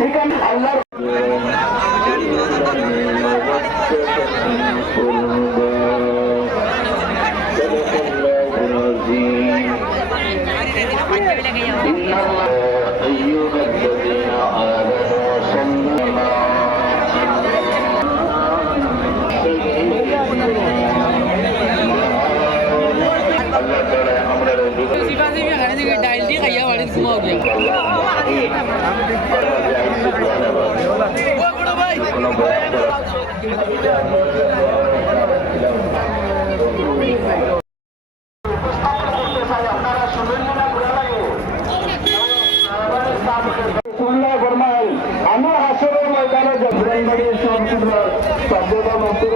এখানে আল্লাহ डायल दी खैया वाले घुमा हो गया আমরা হাসরের ময়দানে জগদানবাড়ির সব শব্দটা মতো